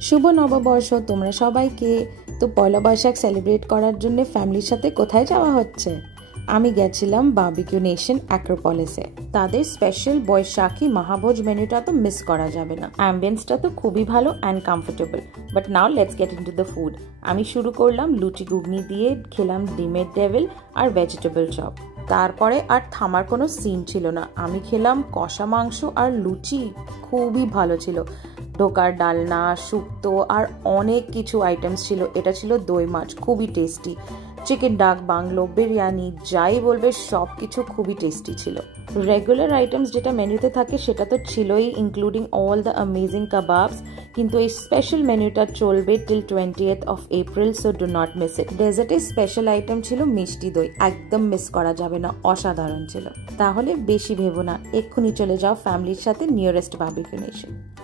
শুভ নববর্ষ তোমরা সবাইকে। তো পয়লা বৈশাখ সেলিব্রেট করার জন্য ফ্যামিলির সাথে কোথায় যাওয়া হচ্ছে? আমি গেছিলাম বারবিকিউ নেশন অ্যাক্রোপলিসে। তাদের স্পেশাল বৈশাখী মহাভোজ মেনুটা তো মিস করা যাবে না। অ্যাম্বিয়েন্সটা তো খুবই ভালো and comfortable. But now let's get into the food. আমি শুরু করলাম লুচি ঘুগনি দিয়ে, খেলাম ডিমের ডেভিল আর ভেজিটেবল চপ। তারপরে আর থামার কোনো সিন ছিল না। আমি খেলাম কষা মাংস আর লুচি, খুবই ভালো ছিল। ঢোকার ডালনা, শুক্তো আর অনেক কিছু আইটেমস ছিল। এটা ছিল দই মাছ, খুবই টেস্টি। চিকেন ডাক বাংলো, বিরিয়ানি, যাই বলবে সব কিছু খুবই টেস্টি ছিল। রেগুলার আইটেমস যেটা মেনুতে থাকে সেটা তো ছিলই, including all the amazing kebabs. কিন্তু এই স্পেশাল মেনুটা চলবে till 20th of April, so do not miss it. ডেজার্টে স্পেশাল আইটেম ছিল মিষ্টি দই, একদম মিস করা যাবে না, অসাধারণ ছিল। তাহলে বেশি ভেবো না, এক্ষুনি চলে যাও ফ্যামিলির সাথে নিয়ারেস্ট বারবিকিউ নেশন।